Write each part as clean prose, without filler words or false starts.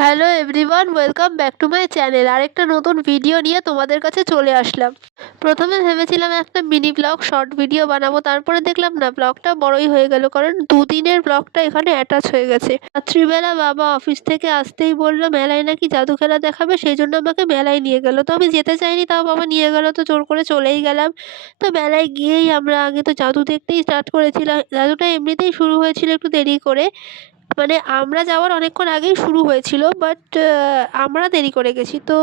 Hello everyone, welcome back to my channel. আরেকটা নতুন video নিয়ে তোমাদের কাছে চলে আসলাম। প্রথমে ভেবেছিলাম একটা মিনি ব্লগ শর্ট ভিডিও বানাবো, তারপরে দেখলাম না, ব্লগটা বড়ই হয়ে গেল, কারণ দুদিনের ব্লগটা এখানে অ্যাটাচ হয়ে গেছে। রাত্রিবেলা বাবা অফিস থেকে আসতেই বললো মেলায় নাকি জাদু খেলা দেখাবে, সেই জন্য আমাকে মেলায় নিয়ে গেল। তো আমি যেতে চাইনি, তাও বাবা নিয়ে গেল, তো জোর করে চলেই গেলাম। তো মেলায় গিয়েই আমরা আগে তো জাদু দেখতেই স্টার্ট করেছিলাম। জাদুটা এমনিতেই শুরু হয়েছিল একটু দেরি করে, মানে আমরা যাওয়ার অনেকক্ষণ আগেই শুরু হয়েছিল, বাট আমরা দেরি করে গেছি। তো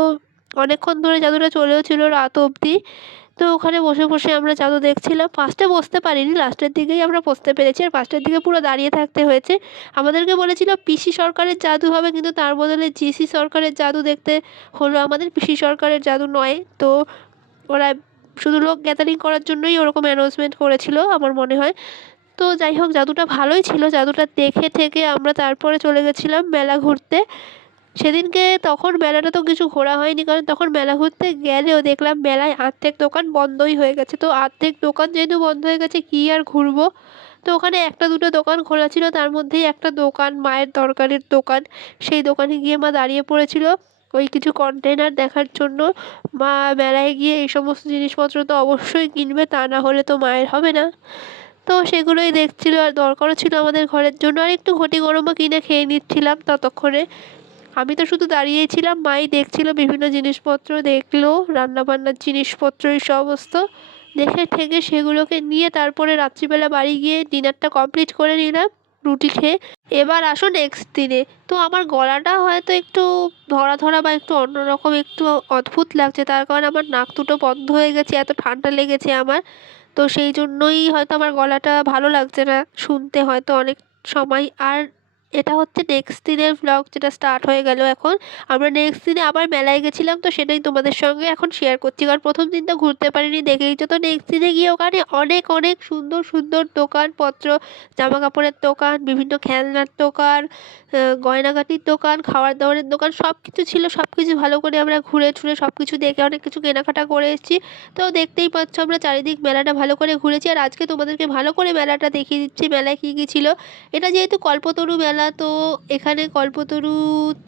অনেকক্ষণ ধরে জাদুটা চলেও ছিল রাত অবধি। তো ওখানে বসে বসে আমরা জাদু দেখছিলাম। ফার্স্টে বসতে পারিনি, লাস্টের দিকেই আমরা বসতে পেরেছি, আর ফার্স্টের দিকে পুরো দাঁড়িয়ে থাকতে হয়েছে। আমাদেরকে বলেছিল পিসি সরকারের জাদু হবে, কিন্তু তার বদলে জিসি সরকারের জাদু দেখতে হলো আমাদের, পিসি সরকারের জাদু নয়। তো ওরা শুধু লোক গ্যাদারিং করার জন্যই ওরকম অ্যানাউন্সমেন্ট করেছিল আমার মনে হয়। তো যাই হোক, জাদুটা ভালোই ছিল। জাদুটা দেখে থেকে আমরা তারপরে চলে গেছিলাম মেলা ঘুরতে। সেদিনকে তখন মেলাটা তো কিছু ঘোরা হয়নি, কারণ তখন মেলা ঘুরতে গেলেও দেখলাম মেলায় আর্ধেক দোকান বন্ধই হয়ে গেছে। তো আর্ধেক দোকান যেহেতু বন্ধ হয়ে গেছে, কী আর ঘুরবো। তো ওখানে একটা দুটো দোকান খোলা ছিল, তার মধ্যেই একটা দোকান মায়ের তরকারির দোকান। সেই দোকানে গিয়ে মা দাঁড়িয়ে পড়েছিল ওই কিছু কন্টেনার দেখার জন্য। মা মেলায় গিয়ে এই সমস্ত জিনিসপত্র তো অবশ্যই কিনবে, তা না হলে তো মায়ের হবে না। তো সেগুলোই দেখছিল, আর দরকারও ছিল আমাদের ঘরের জন্য, আর একটু ঘটি গরমও কিনে খেয়ে নিচ্ছিলাম ততক্ষণে। আমি তো শুধু দাঁড়িয়েই ছিলাম, মাই দেখছিল, বিভিন্ন জিনিসপত্র দেখলো, রান্নাবান্নার জিনিসপত্র এই সমস্ত দেখে ঠেকে সেগুলোকে নিয়ে তারপরে রাত্রিবেলা বাড়ি গিয়ে ডিনারটা কমপ্লিট করে নিলাম রুটি খেয়ে। এবার আসো নেক্সট দিনে। তো আমার গলাটা হয়তো একটু ধরা ধরা বা একটু অন্যরকম, একটু অদ্ভুত লাগছে, তার কারণ আমার নাক দুটো বন্ধ হয়ে গেছে, এত ঠান্ডা লেগেছে আমার। তো সেই জন্যই হয়তো আমার গলাটা ভালো লাগছে না শুনতে হয়তো অনেক সময়। আর এটা হচ্ছে নেক্সট দিনের ব্লগ, যেটা স্টার্ট হয়ে গেল এখন। আমরা নেক্সট দিনে আবার মেলায় গেছিলাম, তো সেটাই তোমাদের সঙ্গে এখন শেয়ার করছি, কারণ প্রথম দিন তো ঘুরতে পারিনি, দেখেইছো। তো নেক্সট দিনে গিয়ে ওখানে অনেক অনেক সুন্দর সুন্দর দোকানপত্র, জামা কাপড়ের দোকান, বিভিন্ন খেলনার দোকান, গয়নাগাটির দোকান, খাবার দাবারের দোকান, সব কিছু ছিল। সব কিছু ভালো করে আমরা ঘুরে টুরে সব কিছু দেখে অনেক কিছু কেনাকাটা করে এসেছি। তো দেখতেই পাচ্ছ আমরা চারিদিক মেলাটা ভালো করে ঘুরেছি, আর আজকে তোমাদেরকে ভালো করে মেলাটা দেখিয়ে দিচ্ছি মেলায় কী কী ছিল। এটা যেহেতু কল্পতরু মেলা, তো এখানে কল্পতরু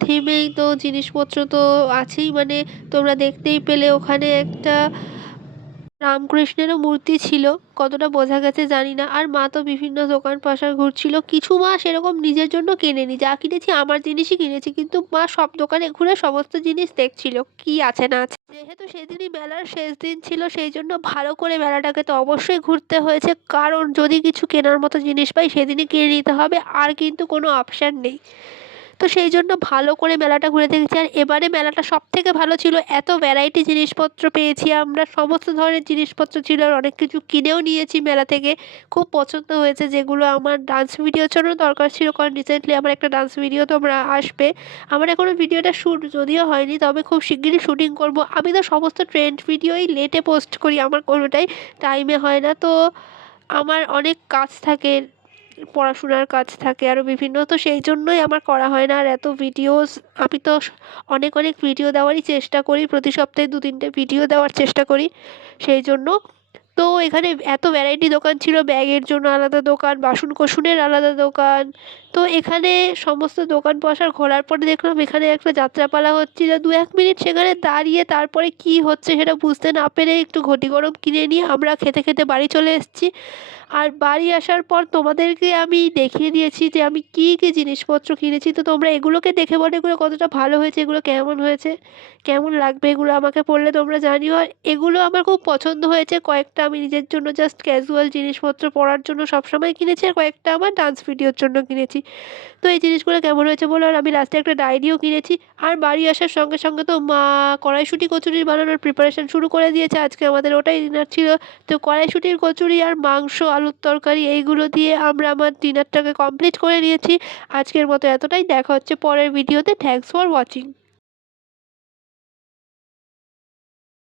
থিমেই তো জিনিসপত্র তো আছেই, মানে তোমরা দেখতেই পেলে ওখানে একটা রামকৃষ্ণেরও মূর্তি ছিল, কতটা বোঝা গেছে জানি না। আর মা তো বিভিন্ন দোকান পাশার ঘুরছিল, কিছু মা সেরকম নিজের জন্য কেনেনি, যা কিনেছি আমার জিনিসই কিনেছি, কিন্তু মা সব দোকানে ঘুরে সমস্ত জিনিস দেখছিল কি আছে না আছে। যেহেতু সেদিনই মেলার শেষ দিন ছিল, সেই জন্য ভালো করে মেলাটাকে তো অবশ্যই ঘুরতে হয়েছে, কারণ যদি কিছু কেনার মতো জিনিস পাই সেদিনই কিনে নিতে হবে, আর কিন্তু কোনো অপশান নেই। তো সেই জন্য ভালো করে মেলাটা ঘুরে দেখেছি। আর এবারে মেলাটা সবথেকে ভালো ছিল, এত ভ্যারাইটি জিনিসপত্র পেয়েছি আমরা, সমস্ত ধরনের জিনিসপত্র ছিল, আর অনেক কিছু কিনেও নিয়েছি মেলা থেকে। খুব পছন্দ হয়েছে, যেগুলো আমার ডান্স ভিডিওর জন্য দরকার ছিল, কারণ রিসেন্টলি আমার একটা ডান্স ভিডিও তোমরা আসবে। আমার এখনও ভিডিওটা শ্যুট যদিও হয়নি, তবে খুব শিগগিরই শ্যুটিং করব। আমি তো সমস্ত ট্রেন্ড ভিডিওই লেটে পোস্ট করি, আমার কোনোটাই টাইমে হয় না। তো আমার অনেক কাজ থাকে, পড়াশোনার কাজ থাকে আরও বিভিন্ন, তো সেই জন্যই আমার করা হয় না। আর এত ভিডিওস আমি তো অনেক অনেক ভিডিও দেওয়ারই চেষ্টা করি, প্রতি সপ্তাহে 2-3টে ভিডিও দেওয়ার চেষ্টা করি সেই জন্য। তো এখানে এত ভ্যারাইটি দোকান ছিল, ব্যাগের জন্য আলাদা দোকান, বাসন কোসনের আলাদা দোকান। তো এখানে সমস্ত দোকান বসার ঘোরার পরে দেখলাম এখানে একটা যাত্রাপালা হচ্ছিল, 2-1 মিনিট সেখানে দাঁড়িয়ে তারপরে কি হচ্ছে সেটা বুঝতে না পেরে একটু ঘটি গরম কিনে নিয়ে আমরা খেতে খেতে বাড়ি চলে এসেছি। আর বাড়ি আসার পর তোমাদেরকে আমি দেখিয়ে দিয়েছি যে আমি কী কী জিনিসপত্র কিনেছি, তো তোমরা এগুলোকে দেখে বলো এগুলো কতটা ভালো হয়েছে, এগুলো কেমন হয়েছে, কেমন লাগবে, এগুলো আমাকে পড়লে তোমরা জানিও। আর এগুলো আমার খুব পছন্দ হয়েছে, কয়েকটা আমি নিজের জন্য জাস্ট ক্যাজুয়াল জিনিসপত্র পরার জন্য সবসময় কিনেছি, আর কয়েকটা আমার ডান্স ভিডিওর জন্য কিনেছি। তো এই জিনিসগুলো কেমন হয়েছে বলো। আর আমি লাস্টে একটা ডায়েরিও কিনেছি। আর বাড়ি আসার সঙ্গে সঙ্গে তো মা কড়াইশুঁটি কচুরি বানানোর প্রিপারেশন শুরু করে দিয়েছে, আজকে আমাদের ওটাই ডিনার ছিল। তো কড়াইশুঁটির কচুরি আর মাংস আলুর তরকারি এইগুলো দিয়ে আমরা আমার ডিনারটাকে কমপ্লিট করে নিয়েছি। আজকের মতো এতটাই, দেখা হচ্ছে পরের ভিডিওতে। Thanks for watching.